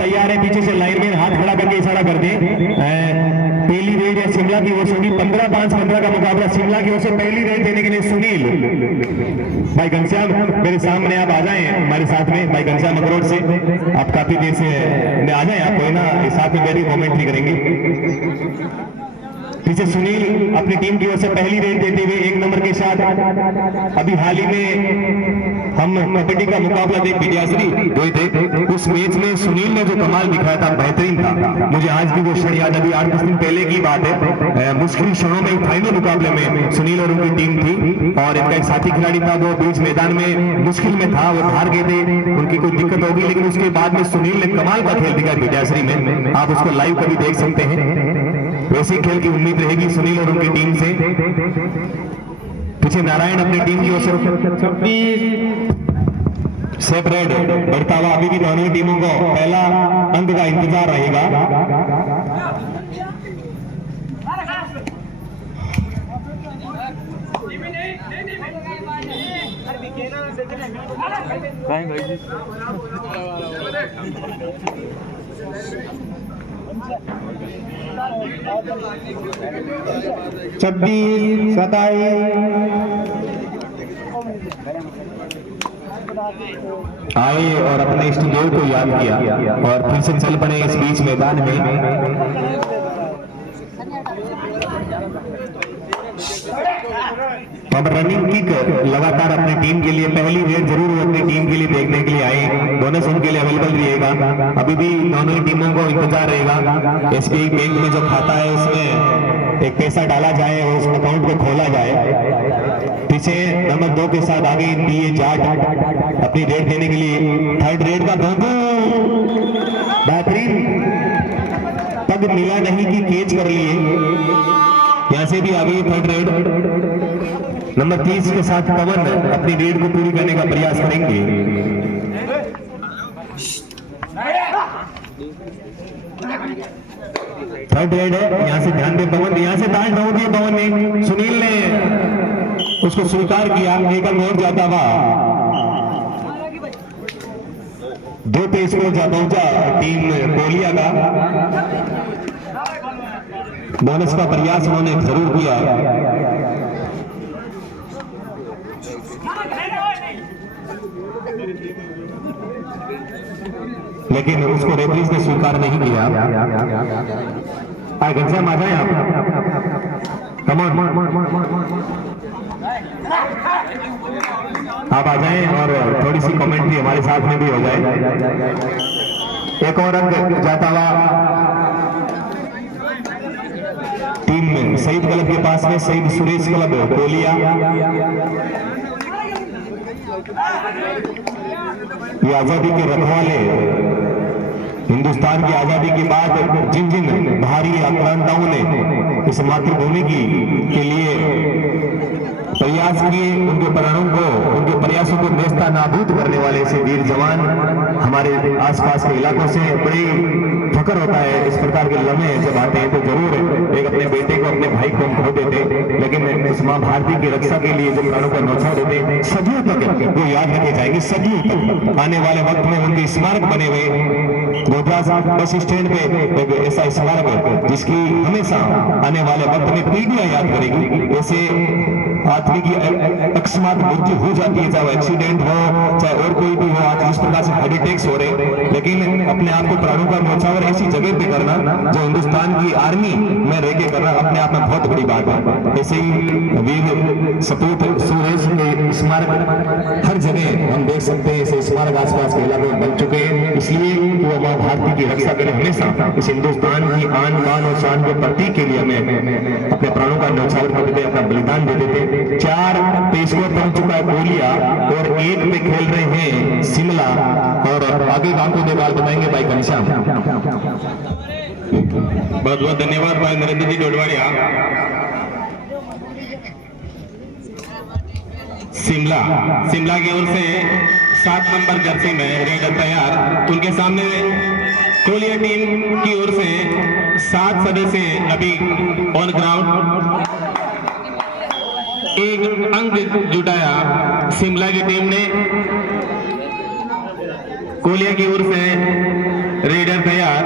तैयार है, पीछे से लाइनमैन हाथ खड़ा करके इशारा कर दे। पहली रेड है शिमला की ओर से होगी, 15-5-15 का मुकाबला शिमला की ओर से। पहली रेड देने के लिए सुनील भाई घनश्याम मेरे सामने आप आ जाएं हमारे साथ में। भाई घनश्याम अखरोट से आप काफी देर से आ जाएं, आप कोई ना साथ में मेरी कमेंट्री करेंगे। पीछे सुनील अपनी टीम की ओर से पहली रेड देते हुए 1 नंबर के साथ। अभी हाल ही में हम कबड्डी का मुकाबला देख विद्याश्री हुए थे, उस मैच में सुनील ने जो कमाल दिखाया था बेहतरीन था। मुझे आज भी वो क्षण याद, अभी 8-10 दिन पहले की बात है। मुश्किल क्षणों में फाइनल मुकाबले में सुनील और उनकी टीम थी और इनका एक साथी खिलाड़ी था, वो बीच मैदान में मुश्किल में था, वो हार गए थे, उनकी कोई दिक्कत होगी, लेकिन उसके बाद में सुनील ने कमाल का खेल दिखाया विद्याश्री में। आप उसको लाइव कभी देख सकते हैं। वैसे खेल की उम्मीद रहेगी सुनील और उनकी टीम से। पीछे नारायण अपनी टीम की ओर से 26 सेपरेट बढ़ता हुआ। अभी भी दोनों टीमों को पहला अंक का इंतजार रहेगा। छब्बीस 27 आए और अपने इष्ट देव को याद किया और फिर से चल पड़े इस बीच मैदान में। अब रनिंग किक लगातार अपनी टीम के लिए, पहली रेड जरूर वो अपनी टीम के लिए देखने के लिए आए। बोनस उनके लिए अवेलेबल रहेगा। अभी भी दोनों ही टीमों को इंतजार रहेगा। एसबीआई बैंक में जो खाता है उसमें एक पैसा डाला जाए और उस अकाउंट को खोला जाए। पीछे नंबर 2 के साथ आगे पीए जाट अपनी रेड देने के लिए। थर्ड रेड का बेहतरीन पग मिला नहीं कि कैच कर लिए। यहाँ से भी आगे थर्ड रेड नंबर 30 के साथ पवन अपनी रेड को पूरी करने का प्रयास करेंगे। थर्ड रेड है, यहाँ से ध्यान दे पवन, यहाँ से दाएं दौड़ दिया पवन ने, सुनील ने उसको स्वीकार किया। एक अंक और जाता हुआ 2 पे स्कोर जा पहुंचा टीम कोलिया का। बोनस का प्रयास उन्होंने जरूर किया, लेकिन उसको रेफरीज ने स्वीकार नहीं किया। आए घनश्याम आ जाए आप, कम ऑन आप आ जाएं और थोड़ी सी कमेंट्री हमारे साथ में भी हो जाए। एक और अंक जाता हुआ टीम में शहीद क्लब के पास में, शहीद सुरेश क्लब कोलिया। ये आजादी के रखवाले, हिंदुस्तान की आजादी के बाद जिन जिन भारी आक्रांताओं ने इस मातृभूमि के लिए प्रयास किए, उनके प्राणों को, उनके प्रयासों को नेस्ता नाबूद करने वाले ऐसे वीर जवान हमारे आसपास के इलाकों से बड़ी फकर होता है। इस प्रकार के लम्हे जब आते हैं तो जरूर एक अपने बेटे को, अपने भाई को खो देते, लेकिन इस मां भारती की रक्षा के लिए जो प्राणों का न्यौछावर देते, सदियों तक वो याद रखे जाएंगे। सदियों तक आने वाले वक्त में उनके स्मारक बने हुए गोदरा बस स्टैंड पे एक ऐसा स्मारक जिसकी हमेशा आने वाले वक्त में पीढ़ियां याद करेगी। ऐसे आदमी की अकस्मात मृत्यु हो जाती है, चाहे एक्सीडेंट हो चाहे और कोई भी हो। आज जिस प्रकार से हार्ट अटैक्स हो रहे, लेकिन अपने आप को प्राणों का न्यौछावर ऐसी जगह पे करना जो हिंदुस्तान की आर्मी में रह के करना अपने आप में बहुत बड़ी बात है। ऐसे ही वीर सपूत सुरेश के स्मारक हर जगह हम देख सकते हैं। ऐसे स्मारक आसपास के इलाके में बन चुके हैं, इसलिए वो मां भारती की रक्षा करें। हमेशा इस हिंदुस्तान की आन बान और शान के प्रतीक के लिए हमें अपने प्राणों का न्यौछावर कर देते, अपना बलिदान दे देते। 4 पे स्कोर पहुंच चुका है कोलिया और 1 पे खेल रहे हैं शिमला। और आगे काम को निकाल बताएंगे भाई घनश्याम। बहुत बहुत धन्यवाद भाई नरेंद्र जी डोडवाड़िया। शिमला की ओर से 7 नंबर जर्सी में रेडर तैयार, उनके सामने कोलिया टीम की ओर से 7 सदस्य अभी ऑन ग्राउंड। एक अंक जुटाया शिमला की टीम ने। कोलिया की ओर से रेडर तैयार।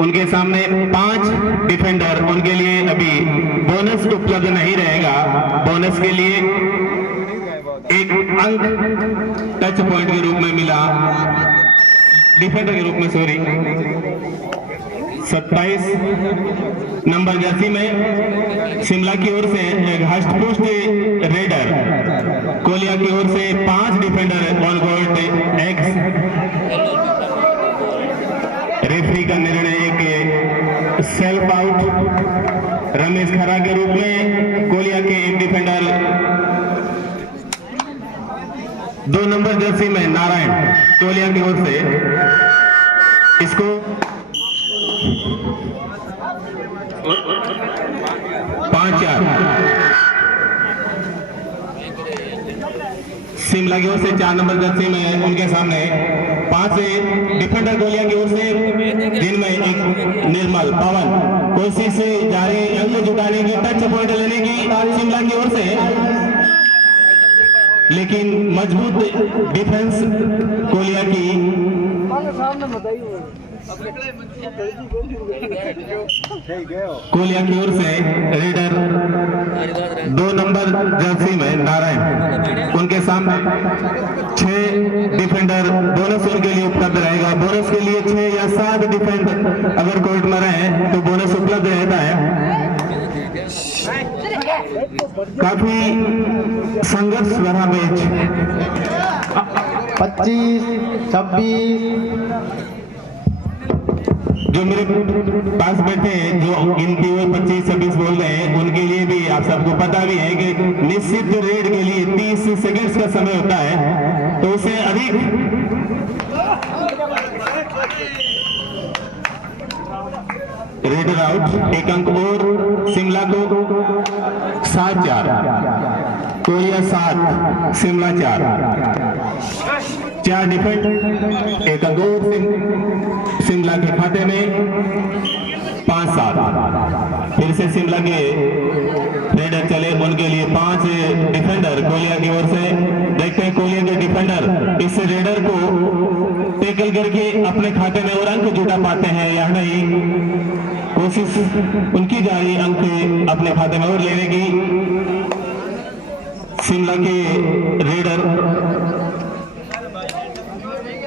उनके सामने 5 डिफेंडर, उनके लिए अभी बोनस उपलब्ध नहीं रहेगा। बोनस के लिए 1 अंक टच पॉइंट के रूप में मिला, डिफेंडर के रूप में, सॉरी। 27 नंबर जर्सी में शिमला की ओर से हस्ट पोस्ट रेडर, कोलिया की ओर से 5 defender on gold x. Referee का निर्णय एक सेल्फ आउट रमेश खरा के रूप में, कोलिया के एक डिफेंडर 2 नंबर जर्सी में नारायण, कोलिया की ओर से। इसको 5-4 शिमला की ओर से 4 नंबर जर्सी में उनके सामने 5 डिफेंडर कोलिया की ओर से, जिनमें एक निर्मल पवन कोशिश जारी अंक जुटाने की, टच पॉइंट लेने की शिमला की ओर से, लेकिन मजबूत डिफेंस कोलिया की। कोलिया की ओर से रेडर 2 नंबर जर्सी में नारायण, उनके सामने 6 डिफेंडर। बोनस उनके लिए उपलब्ध रहेगा। बोनस के लिए 6 या 7 डिफेंडर अगर कोर्ट में रहे तो बोनस उपलब्ध रहता है। काफी संघर्ष भरा मैच। 25-26 जो मेरे पास बैठे हैं, जो गिनती हुए 25-26 बोल रहे हैं, उनके लिए भी आप सबको पता भी है कि निश्चित रेड के लिए 30 सेकंड्स का समय होता है, तो उससे अधिक रेडर आउट। 1 अंक और शिमला को 7-4, कोलिया 7 शिमला 4 डिफेंड, 1 अंक और शिमला के खाते में 5-7। फिर से शिमला के रेडर चले, उनके लिए 5 डिफेंडर कोलिया की ओर से। देखते हैं कोलिया के डिफेंडर इस रेडर को टैकल करके अपने खाते में और अंक जुटा पाते हैं या नहीं। कोशिश उनकी जारी अंक अपने खाते में और लेने की। शिमला के रेडर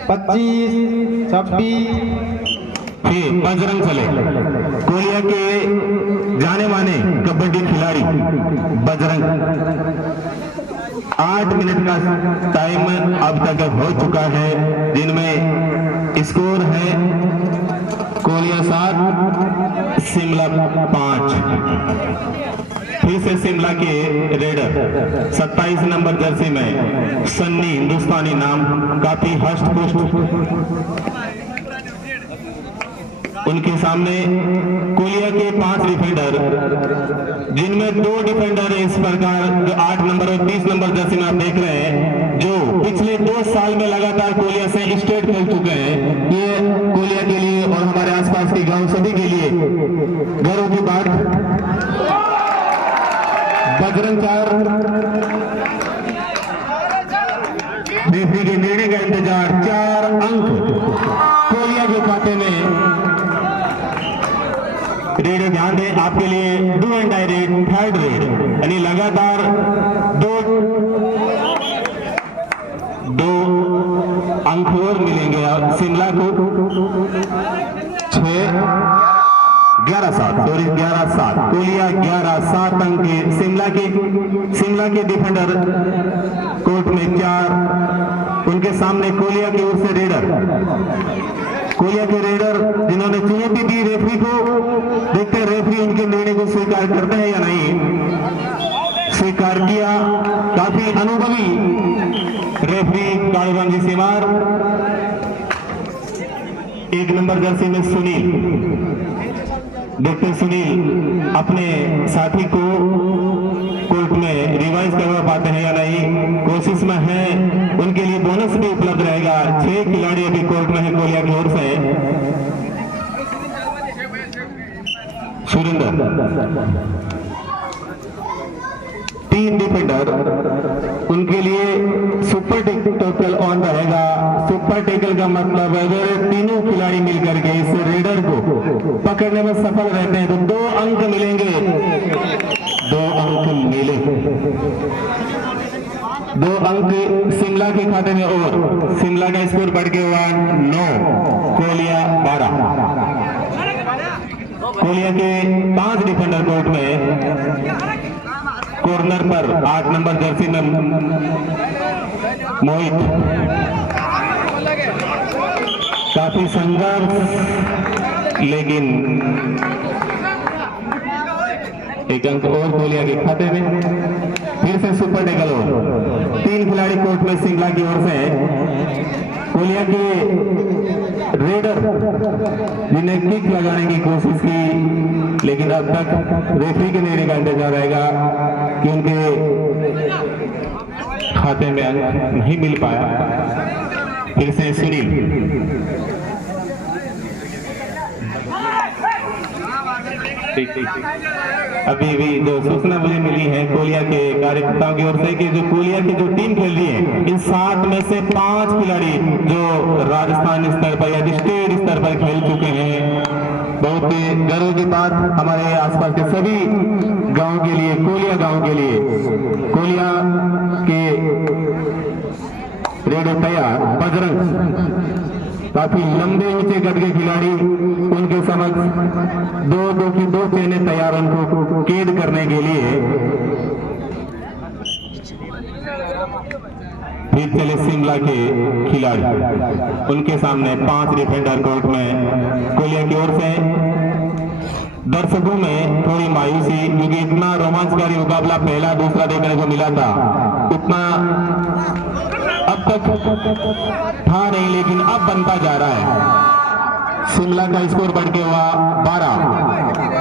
25-26 फिर बजरंग चले, कोलिया के जाने माने कबड्डी खिलाड़ी बजरंग। 8 मिनट का टाइम अब तक हो चुका है, जिनमें स्कोर है कोलिया 7 शिमला 5। फिर से शिमला के रेडर 27 नंबर जर्सी में सन्नी, हिंदुस्तानी नाम, काफी हष्ट पुष्ट। उनके सामने कोलिया के 5 डिफेंडर, जिनमें 2 डिफेंडर इस प्रकार 8 नंबर और 30 नंबर जर्सी में आप देख रहे हैं, जो पिछले 2 साल में लगातार कोलिया से स्टेट खेल चुके हैं। ये कोलिया के लिए और हमारे आसपास के गांव सभी के लिए गर्व की बात। बजरंग 4, रेफरी के निर्णय का इंतजार। 4 अंक कोलिया के खाते में। रेड ध्यान दें, आपके लिए do and die raid, 3rd raid, यानी लगातार 2 अंक और मिलेंगे शिमला को। 11-7 सॉरी 11-7 कोलिया 11-7 अंक शिमला के डिफेंडर कोर्ट में 4। उनके सामने कोलिया की ओर से रेडर, कोलिया के रेडर जिन्होंने चुनौती दी रेफरी को। देखते हैं रेफरी उनके निर्णय को स्वीकार करते हैं या नहीं। स्वीकार किया, काफी अनुभवी रेफरी कालूराम जी सेवार। 1 नंबर जर्सी में सुनील। देखते सुनील अपने साथी को कोर्ट में रिवाइज करवा पाते हैं या नहीं। कोशिश में है, उनके लिए बोनस भी उपलब्ध रहेगा। 6 खिलाड़ी अभी कोर्ट में है कोलिया की ओर से। सुरेंद्र 3 डिफेंडर, उनके लिए सुपर टैकल ऑन रहेगा। सुपर टैकल का मतलब अगर तीनों खिलाड़ी मिलकर के इस रेडर को पकड़ने में सफल रहते हैं तो 2 अंक मिलेंगे। 2 अंक मिले, 2 अंक शिमला के खाते में और शिमला का स्कोर बढ़ के हुआ 9, कोलिया 12। कोलिया के 5 डिफेंडर कोर्ट में। कॉर्नर पर 8 नंबर जर्सी में मोहित, काफी संघर्ष, लेकिन एक अंक और कोलिया के खाते में। फिर से सुपर टैकल और 3 खिलाड़ी कोर्ट में शिमला की ओर से। कोलिया के रेडर जिन्हें किक लगाने की कोशिश की, लेकिन अब तक रेफरी के निर्णय का इंतजार रहेगा कि उनके खाते में अंक नहीं मिल पाया। फिर से सुनील, अभी भी जो सूचना मुझे मिली है कोलिया के कार्यकर्ताओं की ओर से कि जो कोलिया की जो टीम खेल रही है, इन 7 में से 5 खिलाड़ी जो राजस्थान स्तर पर या स्टेट स्तर पर खेल चुके हैं। बहुत गर्व की बात हमारे आसपास के सभी गांव के लिए, कोलिया गांव के लिए। कोलिया के रेडर तैयार, बजरंग काफी लंबे ऊंचे कद के खिलाड़ी, उनके समक्ष 2-2 की 2 सेनें तैयार उनको कैद करने के लिए। फिर चले शिमला के खिलाड़ी, उनके सामने 5 डिफेंडर कोर्ट में। कोलिया की ओर से दर्शकों में थोड़ी मायूसी, क्योंकि इतना रोमांचकारी मुकाबला पहला दूसरा देखने को मिला था, उतना अब तक था नहीं, लेकिन अब बनता जा रहा है। शिमला का स्कोर बढ़ के हुआ 12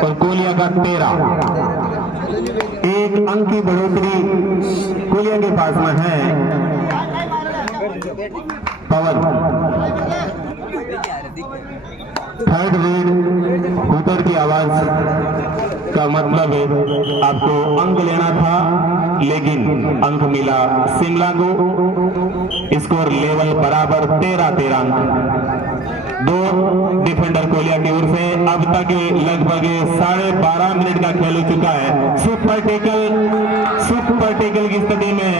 और कोलिया का 13। 1 अंक की बढ़ोतरी कोलिया के पास में है। पवन, थर्ड रेड हूटर की आवाज का मतलब है आपको अंक लेना था, लेकिन अंक मिला शिमला को। स्कोर लेवल बराबर 13-13 अंक। 2 डिफेंडर कोलिया की ओर से। अब तक लगभग 12.5 मिनट का खेल हो चुका है। सुपर टैकल की स्थिति में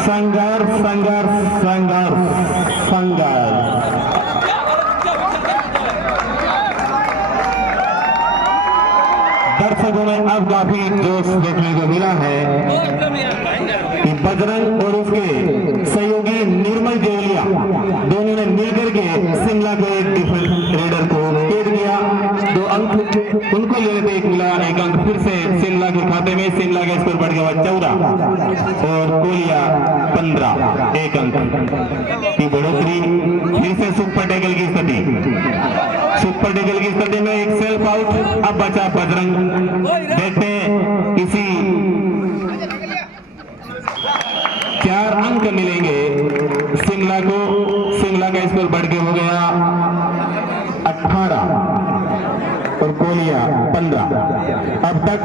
संघर्ष संघर्ष संघर्ष संघर्ष। दर्शकों में अब काफी जोश देखने को मिला है कि बजरंग और उसके सहयोगी निर्मल जेवलिया दोनों ने मिलकर के शिमला के रेडर को कैद किया। 2 अंक उनको लेने पे 1 मिला, 1 अंक फिर से शिमला के खाते में। शिमला का स्कोर बढ़ गया 14 और कोलिया 15। 1 अंक की बढ़ोतरी। फिर से सुपर टैकल की स्थिति, सुपर टैकल की स्थिति में एक सेल्फ आउट। अब बचा बजरंग। देखते हैं किसी 4 अंक मिलेंगे शिमला को। शिमला का स्कोर बढ़ के हो गया 18 और कोलिया 15। अब तक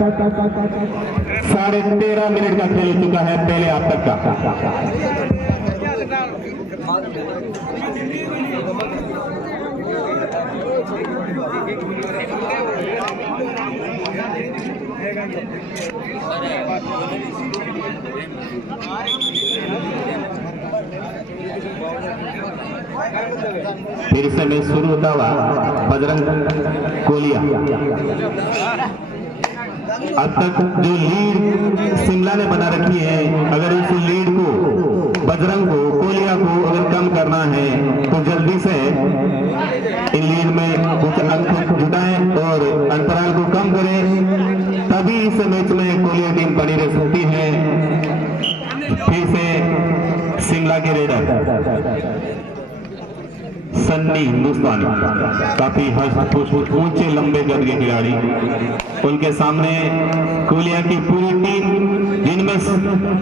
13.5 मिनट का खेल हो चुका है पहले आप तक का। फिर से मैच शुरू होता हुआ बजरंग कोलिया। अब तक जो लीड शिमला ने बना रखी है, अगर उस लीड को बजरंग को, कोलिया को अगर कम करना है तो जल्दी से इन लीड में कुछ अंक जुटाएं और अंतराल को कम करें, तभी इस मैच में कोलिया टीम बनी रह सकती है। फिर से शिमला के रेडर सन्नी हिंदुस्तानी, काफी हष्ट ऊंचे लंबे कद के खिलाड़ी, उनके सामने कोलिया की पूरी टीम, जिनमें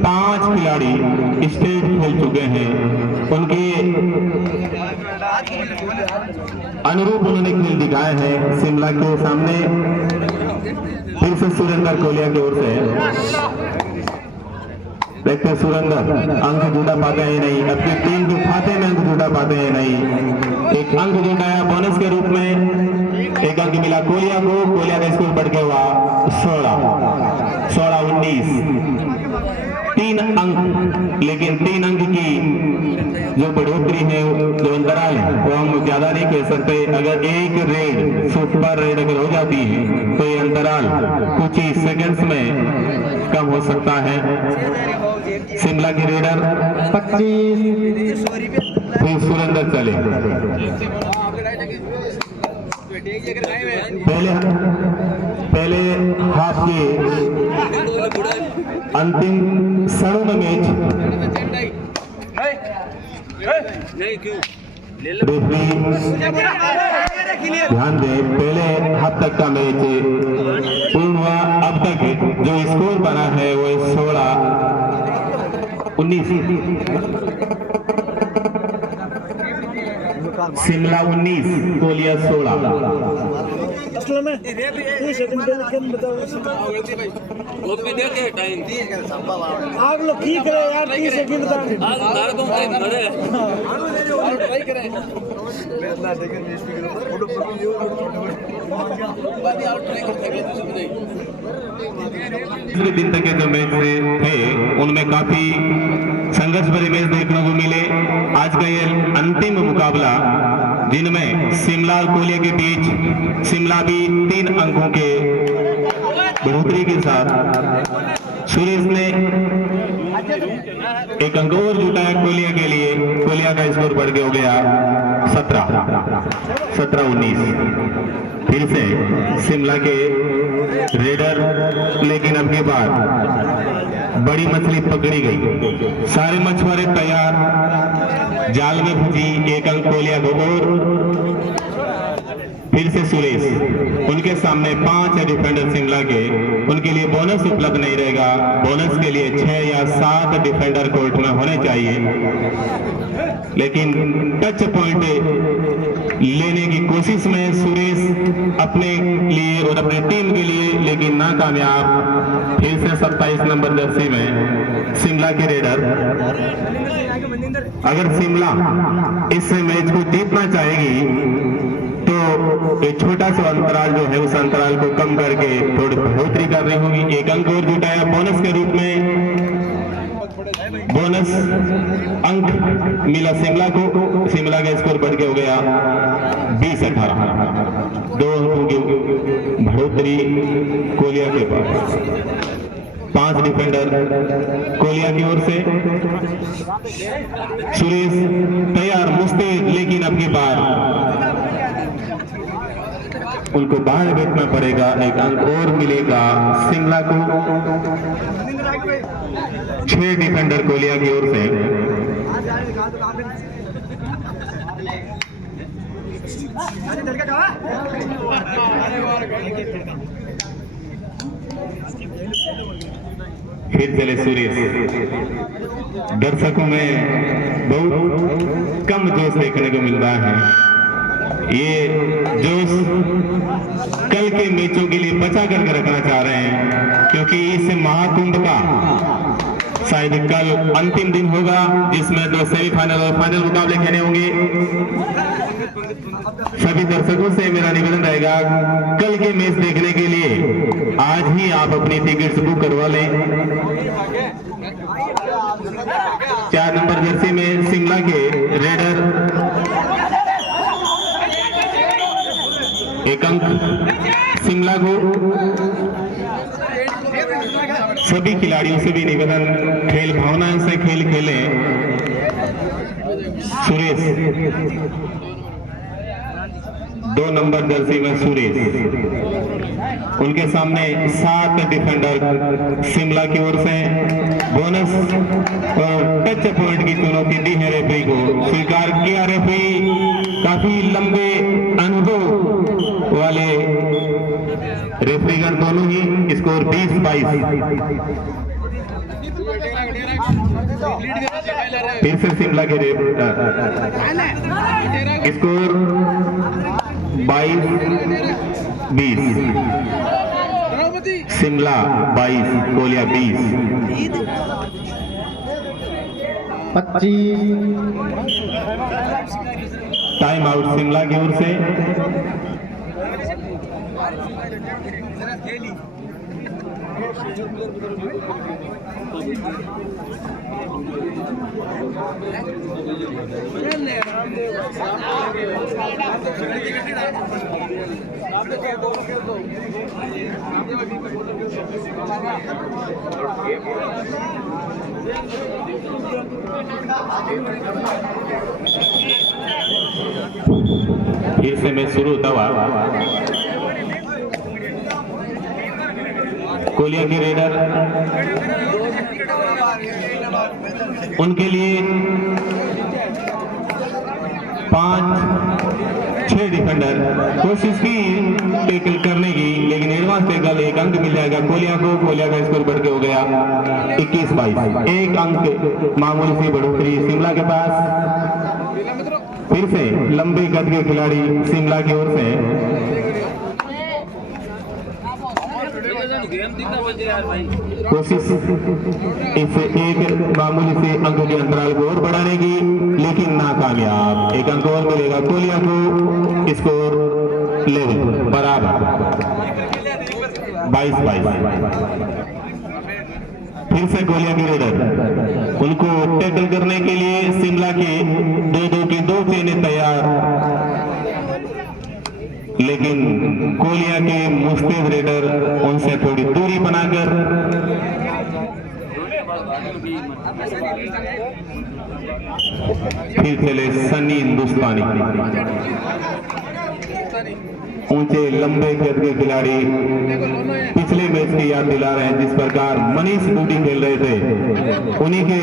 5 खिलाड़ी स्टेट खेल चुके हैं, उनके अनुरूप उन्होंने खेल दिखाए हैं शिमला के सामने। फिर से सुरेंद्र कोलिया की ओर से देखते हैं सुरेंद्र अंक जुटा पाते हैं नहीं, अपनी टीम के खाते में अंक जुटा पाते हैं नहीं। एक अंक जुटाया बोनस के रूप में, एक अंक मिला कोलिया को। कोलिया का स्कोर बढ़ के हुआ 16-19, 3 अंक। लेकिन 3 अंक की जो बढ़ोतरी है, जो अंतराल है, वो हम ज्यादा नहीं कह सकते। अगर एक रेड सुपर रेड अगर हो जाती है तो ये अंतराल कुछ ही सेकंड्स में कम हो सकता है। शिमला के रेडर 25, फिर सुरेंद्र चले। पहले हाफ के अंतिम क्षणों में मैच रेफरी ध्यान दे, पहले हाफ तक का मैच पूर्ण हुआ। अब तक जो स्कोर बना है वो 16-19, शिमला 19, कोलिया 16। आप लोग की करे यार, 30 सेकंड दूसरे दिन तक के जो मैच थे उनमें काफी संघर्ष भरे मैच देखने को मिले। आज का ये अंतिम मुकाबला जिनमें शिमला और कोलिया के बीच शिमला भी 3 अंकों के बढ़ोतरी के साथ सुरेश ने एक अंक और जुटाया कोलिया के लिए। कोलिया का स्कोर बढ़ के हो गया 17-19। फिर से शिमला के रेडर, लेकिन अब के बाद बड़ी मछली पकड़ी गई। सारे मछुआरे तैयार, जाल में फंसी। एक अंक कोलिया को और फिर से सुरेश, उनके सामने 5 डिफेंडर शिमला के, उनके लिए बोनस उपलब्ध नहीं रहेगा। बोनस के लिए 6 या 7 डिफेंडर कोर्ट में होने चाहिए, लेकिन टच पॉइंट लेने की कोशिश में सुरेश अपने लिए और अपनी टीम के लिए, लेकिन नाकामयाब। फिर से 27 नंबर जर्सी में शिमला के रेडर। अगर शिमला इस मैच को जीतना चाहेगी तो एक छोटा सा अंतराल जो है उस अंतराल को कम करके थोड़ी बढ़ोतरी करनी होगी। एक अंक और जुटाया बोनस के रूप में। बोनस अंक मिला शिमला को। शिमला का स्कोर बढ़ के हो गया 20-18, 2 अंकों की बढ़ोतरी कोलिया के पास। 5 डिफेंडर कोलिया की ओर से। सुरेश तैयार, मुस्तैद, लेकिन अब की बार उनको बाहर बैठना पड़ेगा। एक अंक और मिलेगा शिमला को। 6 डिफेंडर कोलिया की ओर से। फिर चले सुरेश। दर्शकों में बहुत कम जोश देखने को मिल रहा है। ये जोश कल के मैचों के लिए बचा करके रखना चाह रहे हैं, क्योंकि इस महाकुंभ का शायद कल अंतिम दिन होगा, जिसमें 2 सेमीफाइनल और फाइनल मुकाबले खेले होंगे। सभी दर्शकों से मेरा निवेदन रहेगा, कल के मैच देखने के लिए आज ही आप अपनी टिकट्स बुक करवा लें। 4 नंबर जर्सी में शिमला के रेडर। एक अंक शिमला को। सभी खिलाड़ियों से भी निवेदन, खेल भावना से खेल खेलें। सुरेश 2 नंबर जर्सी में सुरेश, उनके सामने 7 डिफेंडर शिमला की ओर से। बोनस और टच पॉइंट की चुनौती दी है रेफरी को, स्वीकार किया रेफरी। काफी लंबे अनुभव वाले रेफरीगण दोनों ही। स्कोर 20-22। फिर से शिमला के score 22-20। Shimla 22, Koliya 20। 25 time out Shimla की ओर से। फिर से मैच शुरू होता हुआ कोलिया के रेडर उनके लिए 5-6 डिफेंडर कोशिश की टैकल करने की, लेकिन एडवांस टैकल, एक अंक मिल जाएगा कोलिया को। कोलिया का स्कोर बढ़ के हो गया 21-22, एक अंक मामूली सी बढ़ोतरी शिमला के पास। फिर से लंबे कद के खिलाड़ी शिमला की ओर से कोशिश इस एक मामूली से अंक के अंतराल को और बढ़ाने की, लेकिन नाकामयाब। एक अंक और मिलेगा कोलिया को, स्कोर लेवल बराबर 22-22। फिर से कोलिया के रेडर उनको टैकल करने के लिए शिमला के 2-2 की 2 टीमें तैयार, लेकिन कोलिया के मुस्तैद रेडर उनसे थोड़ी दूरी बनाकर फिर चले सनी हिंदुस्तानी। ऊंचे लंबे कद के खिलाड़ी पिछले मैच की याद दिला रहे हैं, जिस प्रकार मनीष बूटी खेल रहे थे, उन्हीं के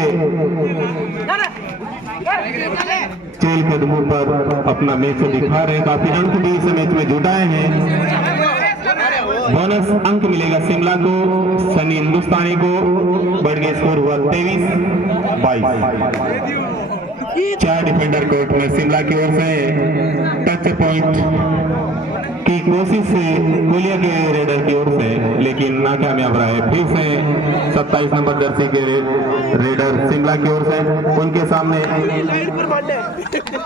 चेल कदमों पर अपना मैच दिखा रहे हैं। काफी अंक भी इस मैच में जुटाए हैं। बोनस अंक मिलेगा शिमला को, सनी हिंदुस्तानी को। बढ़ गया स्कोर हुआ 23-22। 4 डिफेंडर कोर्ट में शिमला की ओर से टच पॉइंट की कोशिश कोलिया के रेडर की ओर से, लेकिन नाकामयाब रहा है। फिर से 27 नंबर जर्सी के रेडर शिमला की ओर से, उनके सामने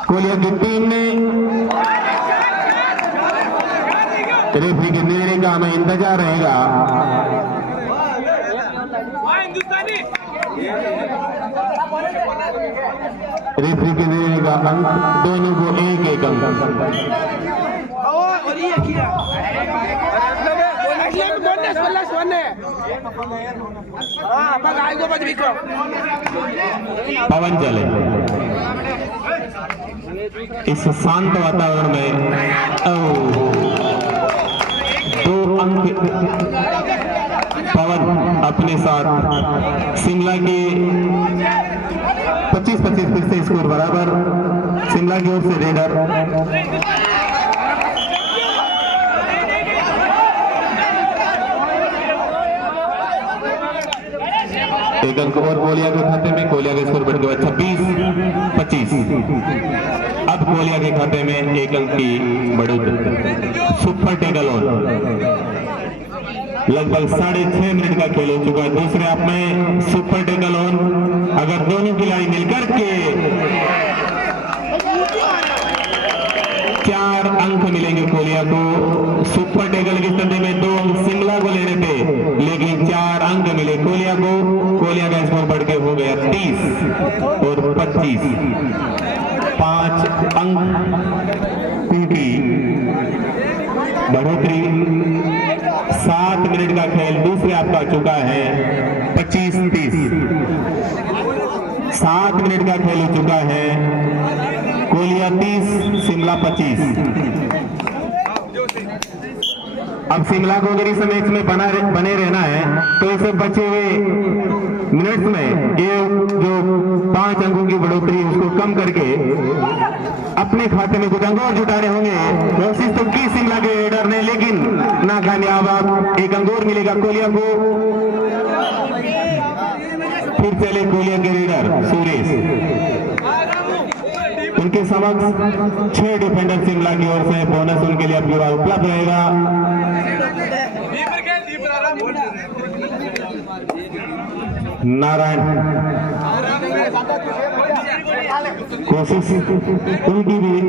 कोलिया की टीम ने रेफरी के निर्णय का हमें इंतजार रहेगा। रेफरी के निर्णय का अंक दोनों को 1-1 अंक। पवन चले इस शांत वातावरण में 2 अंक पवन अपने साथ। शिमला के 25-25 फिर से स्कोर बराबर शिमला की ओर से रेडर। एक अंक और कोलिया के खाते में। कोलिया का स्कोर बढ़ गया 26-25। अब कोलिया के खाते में 1 अंक की बढ़ोतरी। Super tackle on. लगभग 6.5 मिनट का खेल हो चुका है दूसरे हाफ में। Super tackle on. अगर दोनों खिलाड़ी मिलकर के 4 अंक मिलेंगे कोलिया को। सुपर टैकल की स्थिति में 2 अंक शिमला को लेने थे, लेकिन 4 अंक मिले कोलिया को। कोलिया का स्कोर बढ़ के हो गया 30 और 25। 5 अंक की बढ़ोतरी। 7 मिनट का खेल दूसरे हाफ का चुका है 25-30। 7 मिनट का खेल हो चुका है। कोलिया 30, शिमला 25। अब शिमला को अगर इस मैच में बने रहना है तो इसे बचे हुए मिनट्स में ये जो 5 अंकों की बढ़ोतरी उसको कम करके अपने खाते में कुछ अंक और जुटाने होंगे। कोशिश तो की शिमला के रेडर ने, लेकिन नाकामयाब। 1 अंक और मिलेगा कोलिया को। फिर चले कोलिया के रेडर सुरेश। उनके समक्ष 6 डिफेंडर शिमला की ओर से बोनस उनके लिए आपकी बार उपलब्ध रहेगा। नारायण कोशिश उनकी भी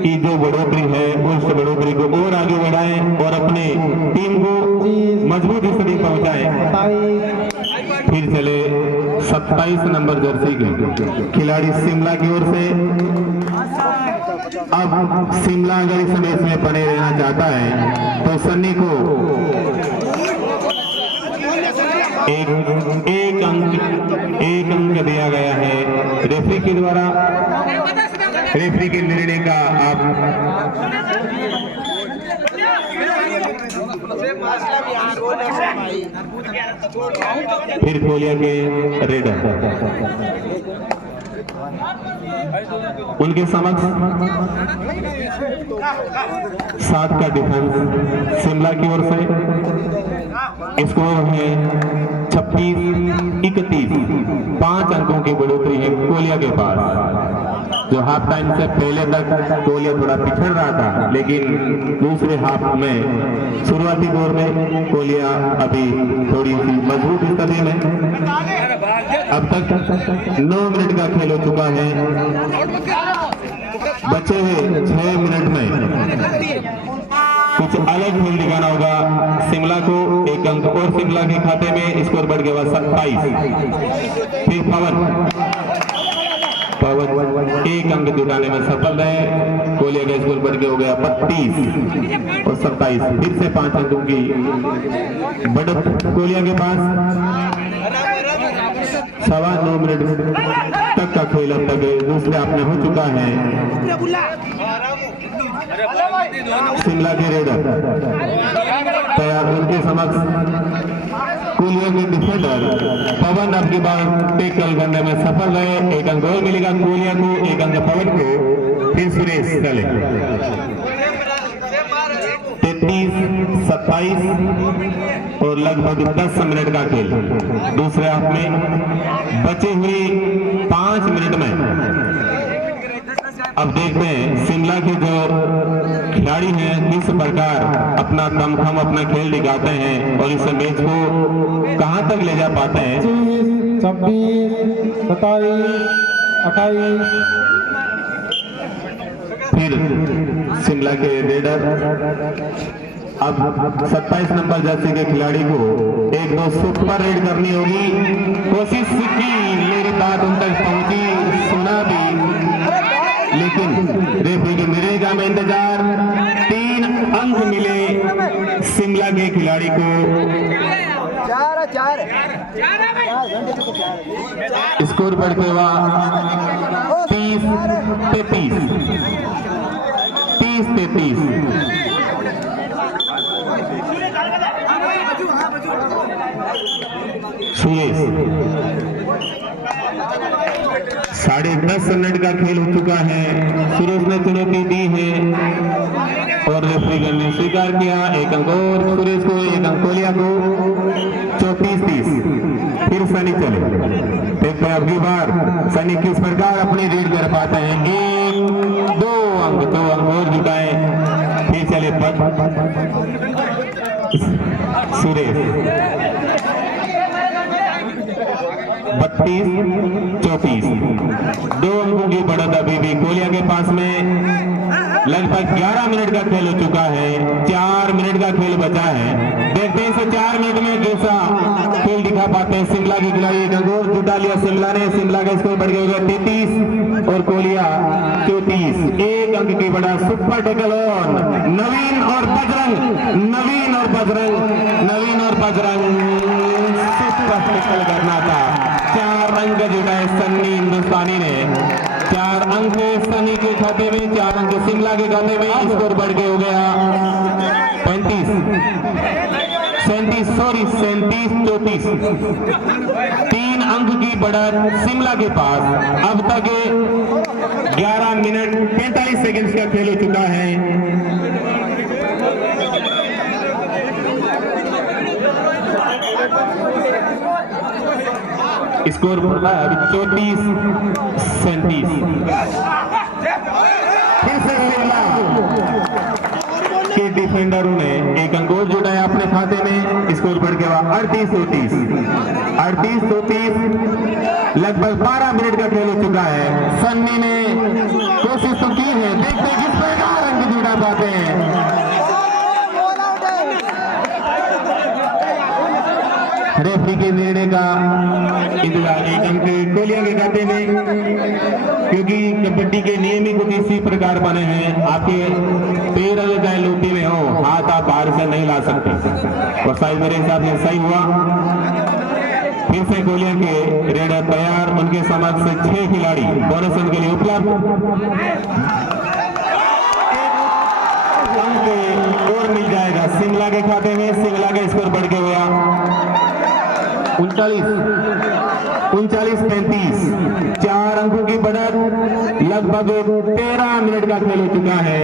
की जो बढ़ोतरी है उस बढ़ोतरी को और आगे बढ़ाएं और अपने टीम को मजबूत स्थिति पहुंचाएं। फिर चले 27 नंबर जर्सी के खिलाड़ी शिमला की ओर से। अब शिमला अगर इस मैच में बने रहना चाहता है तो सन्नी को एक अंक दिया गया है रेफरी के द्वारा। रेफरी के निर्णय का आप फिर कोलिया के रेडर उनके समक्ष 7 का डिफेंस शिमला की ओर से। स्कोर है 26-31, 5 अंकों की बढ़ोतरी है कोलिया के पास। जो हाफ टाइम से पहले तक कोलिया थोड़ा पिछड़ रहा था, लेकिन दूसरे हाफ में शुरुआती दौर में कोलिया अभी थोड़ी सी मजबूत स्थिति में। अब तक 9 मिनट का खेल हो चुका है, बचे हुए 6 मिनट में कुछ अलग खेल दिखाना होगा शिमला को। 1 अंक और शिमला के खाते में, स्कोर बढ़ गया 27। फिर पवन 1 अंक जुटाने में सफल रहे। कोलिया का स्कोर बढ़ के हो गया 32 और 27। फिर से 5 अंकों की बढ़त कोलिया के पास। 9.25 मिनट तक का खेल अब तक दूसरे हाफ में हो चुका है। शिमला के रेडर तैयार, उनके समक्ष कोलिया के डिफेंडर पवन अब की बार टेकल करने में सफल रहे। 1 अंक और मिलेगा कोलिया को, 1 अंक पवन को। फिर सुरेश चले 33-27 और लगभग 10 मिनट का खेल दूसरे हाफ में। बचे हुए 5 मिनट में अब देखते हैं शिमला के जो खिलाड़ी हैं किस प्रकार अपना दमखम अपना खेल दिखाते हैं और इस मैच को कहां तक ले जा पाते हैं। 26, 27, 28। फिर शिमला के रेडर अब 27 नंबर जर्सी के खिलाड़ी को 1-2 सुपर रेड करनी होगी। कोशिश की, मेरी बात उन तक पहुंची, सुना भी, लेकिन रेफरी के निर्णय का में इंतजार। 3 अंक मिले शिमला के खिलाड़ी को। 4 स्कोर बढ़ के हुआ 30-33। सुरेश 10.5 मिनट का खेल हो चुका है। सुरेश ने चुनौती दी है और रेफरी ने स्वीकार किया। 1 अंक और सुरेश को, 1 अंक कोलिया को। 34-30। फिर सनी चले, देखते हैं अगली बार सनी किस प्रकार अपनी रीड कर पाते हैं। 1-2 अंक और जुटाए। फिर चले सुरेश 32-34। 2 अंकों की बढ़त अभी भी कोलिया के पास में। लगभग 11 मिनट का खेल हो चुका है, 4 मिनट का खेल बचा है। देखते हैं इसे 4 मिनट में कैसा खेल दिखा पाते हैं शिमला के खिलाड़ी। 1 अंक और जुटा लिया शिमला ने। शिमला का स्कोर बढ़ गया 33 और कोलिया 34। 1 अंक की बड़ा सुपर टैकल ऑन नवीन और बजरंग सुपर टैकल करना था। 4 अंक जुटाए सन्नी हिंदुस्तानी ने। 4 अंक सनी के खाते में, 4 अंक शिमला के खाते में। स्कोर बढ़ के हो गया 37-34। 3 अंक की बढ़त शिमला के पास। अब तक 11 मिनट 45 सेकंड का खेल हो चुका है। स्कोर बढ़ा है अभी 34-37। फिर से शिमला के डिफेंडरों ने एक अंक और जुटाया अपने खाते में, स्कोर बढ़ गया 38-34। लगभग 12 मिनट का खेल हो चुका है। सन्नी ने कोशिश तो की है, देखते हैं किस प्रकार अंक जुटा पाते हैं। रेफरी के निर्णय का इंतजार, एक अंक कोहलिया के खाते में, क्योंकि कबड्डी के नियम ही कुछ इसी प्रकार बने हैं। आपके पैर अगर चाहे लोटी में हो, हाथ आप बाहर से नहीं ला सकते। और शायद मेरे हिसाब से सही हुआ। फिर से कोहलिया के रेडर तैयार, उनके समक्ष 6 खिलाड़ी बोनस अंक के लिए उपलब्ध। अंक और मिल जाएगा शिमला के खाते में। शिमला का स्कोर बढ़ के हुआ 39-35। 4 अंकों की बढ़त, लगभग 13 मिनट का खेल हो चुका है।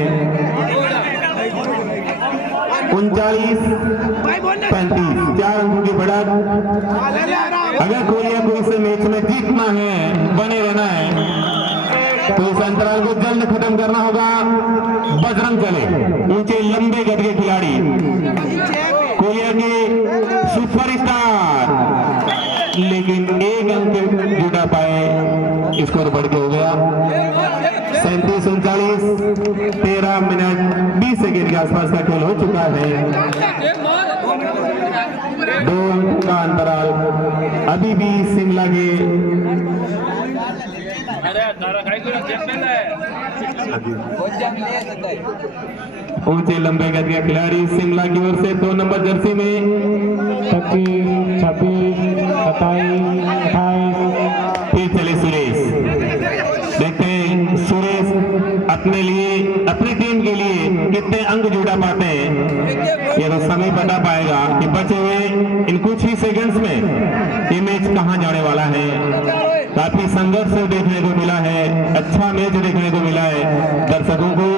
39-35, 4 अंकों की बढ़त। अगर कोहलिया को इस मैच में जीतना है, बने रहना है, तो इस अंतराल को जल्द खत्म करना होगा। बजरंग चले, ऊंचे लंबे गद के खिलाड़ी, कोहलिया के सुपरस्टार, लेकिन एक अंक जुटा पाए, स्कोर बढ़ के हो गया 37-39। 13 मिनट 20 सेकेंड के आसपास का खेल हो चुका है। 2 अंक का अंतराल अभी भी शिमला के ऊंचे लंबे गद के खिलाड़ी शिमला की ओर से 2 नंबर जर्सी में 25, 26, 27, 28। फिर चले सुरेश। देखते हैं सुरेश अपने लिए, अपनी टीम के लिए कितने अंक जुटा पाते हैं। ये तो समय बता पाएगा कि बचे हुए इन कुछ ही सेकंड्स में ये मैच कहां जाने वाला है। काफी संघर्ष देखने को मिला है, अच्छा मैच देखने को मिला है दर्शकों को।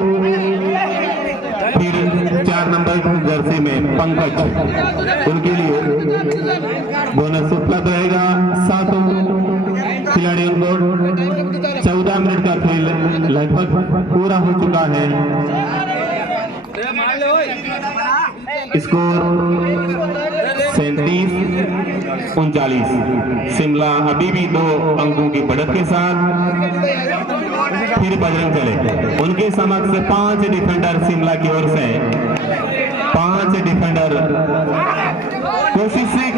फिर 4 नंबर जर्सी में पंकज, उनके लिए बोनस उपलब्ध रहेगा। 7 खिलाड़ियों को 14 मिनट का खेल लगभग पूरा हो चुका है। स्कोर 37-39। शिमला अभी भी 2 अंकों की बढ़त के साथ। फिर बजरंग चले, उनके समक्ष 5 डिफेंडर शिमला की ओर से। 5 डिफेंडर कोशिश की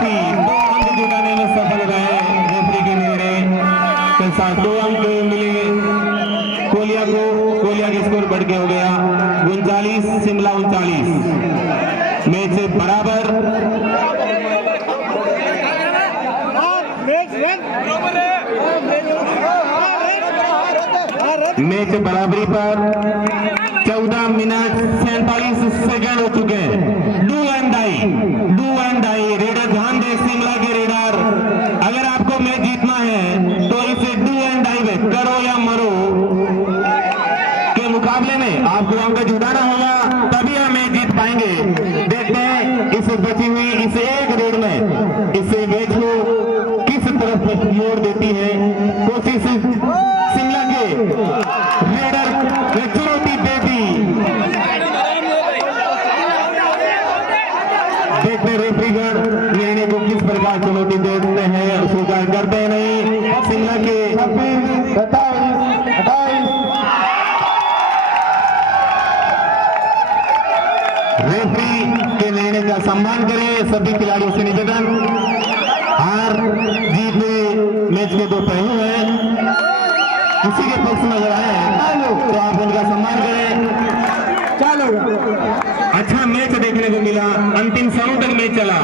थी, 2 अंक जुटाने में सफल रहे। रेफरी के निर्णय के साथ 2 अंक मिले कोहलिया को। कोहलिया का स्कोर बढ़ के हो गया 39, शिमला 39। मैच बराबर। मैच बराबरी पर 14 मिनट 47 सेकंड हो चुके हैं। Do and die. रेडर ध्यान दे, शिमला के रेडर, अगर आपको मैच जीतना है तो इसे डू एंड डाई में करो या मरो के मुकाबले में आपको अंक जुटाना होगा, तभी हम मैच जीत पाएंगे। देखते हैं इस बची हुई इस एक रेड में इसे मैच को किस तरफ मोड़ देती है। कोशिश शिमला के रेडर ने चुनौती दे दी। देखते रेफरीगण निर्णय को किस प्रकार चुनौती देते हैं, स्वीकार करते हैं नहीं। शिमला के 26, 27, 28। रेफरी के निर्णय का सम्मान करें सभी खिलाड़ियों से निवेदन। हार जीत में मैच के 2 पहलू हैं, किसी के पक्ष में अगर आए तो आप उनका सम्मान करें। अच्छा मैच देखने को मिला, अंतिम समय तक मैच चला।